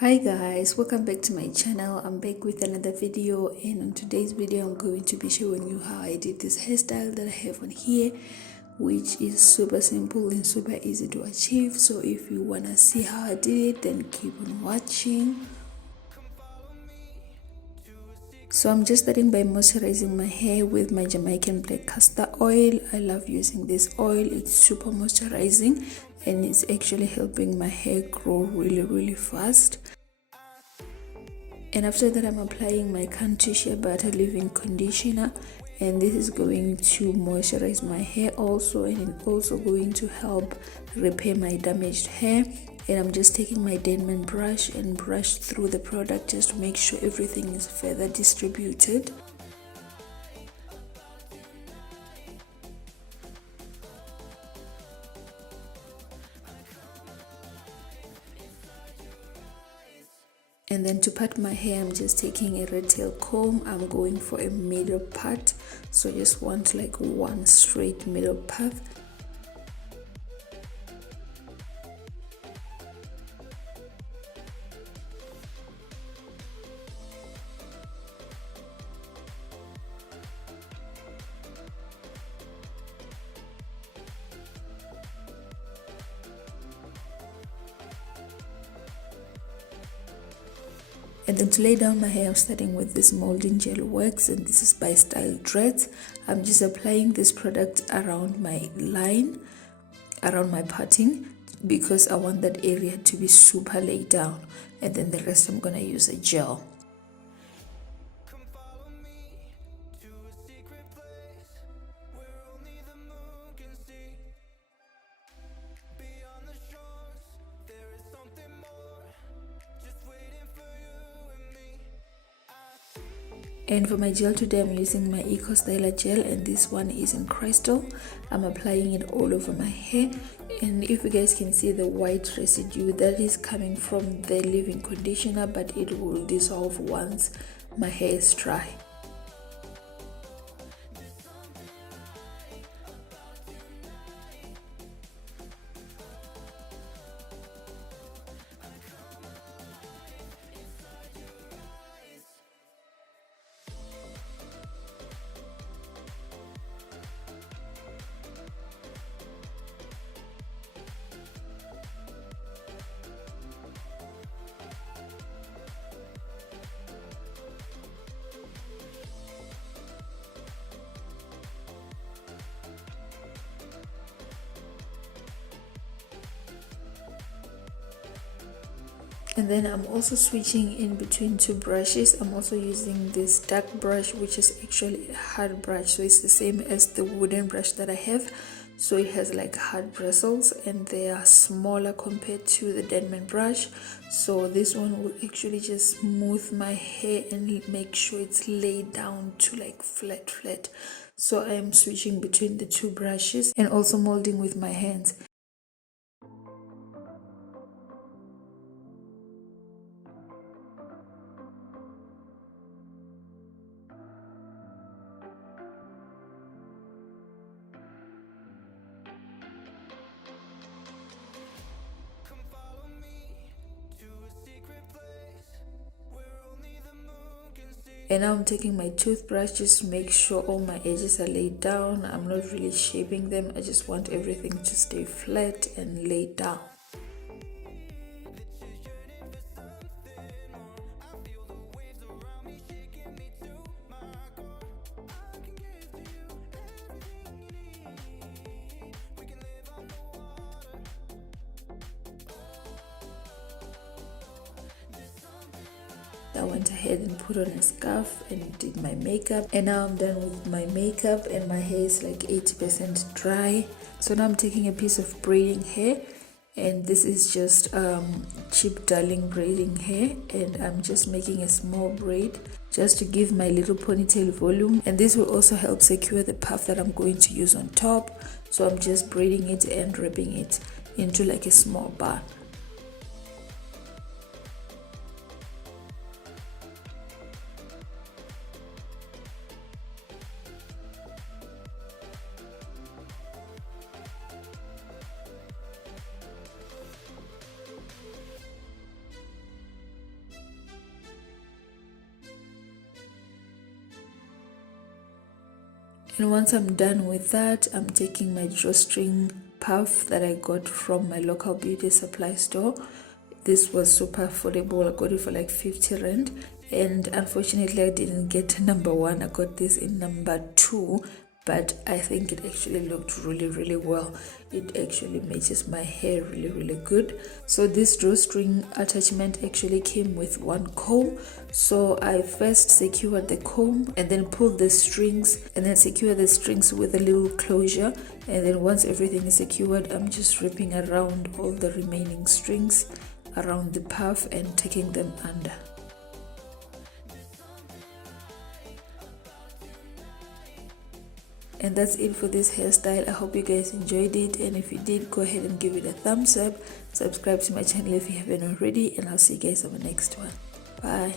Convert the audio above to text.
Hi guys, welcome back to my channel. I'm back with another video, and on today's video I'm going to be showing you how I did this hairstyle that I have on here, which is super simple and super easy to achieve. So if you want to see how I did it, then keep on watching. So I'm just starting by moisturizing my hair with my Jamaican black castor oil. I love using this oil. It's super moisturizing and it's actually helping my hair grow really fast. And after that, I'm applying my Cantu Shea Butter Leave-In Conditioner, and this is going to moisturize my hair also, and it's also going to help repair my damaged hair. And I'm just taking my Denman brush and brush through the product just to make sure everything is further distributed. And then to part my hair, I'm just taking a red tail comb. I'm going for a middle part, so I just want like one straight middle path. And then to lay down my hair, I'm starting with this molding gel wax, and this is by Style Dreads. I'm just applying this product around my line, around my parting, because I want that area to be super laid down, and then the rest I'm gonna use a gel. And for my gel today, I'm using my Eco Styler gel, and this one is in Krystal. I'm applying it all over my hair, and if you guys can see the white residue, that is coming from the leave-in conditioner, but it will dissolve once my hair is dry. And then I'm also switching in between two brushes. I'm also using this dark brush, which is actually a hard brush, so it's the same as the wooden brush that I have. So it has like hard bristles and they are smaller compared to the Denman brush. So this one will actually just smooth my hair and make sure it's laid down to like flat. So I'm switching between the two brushes and also molding with my hands. And now I'm taking my toothbrush just to make sure all my edges are laid down. I'm not really shaping them. I just want everything to stay flat and laid down. I went ahead and put on a scarf and did my makeup, and now I'm done with my makeup and my hair is like 80% dry. So now I'm taking a piece of braiding hair, and this is just cheap darling braiding hair, and I'm just making a small braid just to give my little ponytail volume, and this will also help secure the puff that I'm going to use on top. So I'm just braiding it and wrapping it into like a small bun. And once I'm done with that, I'm taking my drawstring puff that I got from my local beauty supply store. This was super affordable. I got it for like 50 rand, and unfortunately I didn't get number 1. I got this in number 2, but I think it actually looked really well. It actually matches my hair really good. So this drawstring attachment actually came with one comb. So I first secured the comb and then pulled the strings, and then secure the strings with a little closure, and then once everything is secured, I'm just wrapping around all the remaining strings around the puff and taking them under. And that's it for this hairstyle. I hope you guys enjoyed it, and if you did, go ahead and give it a thumbs up. Subscribe to my channel if you haven't already, and I'll see you guys on the next one. Bye.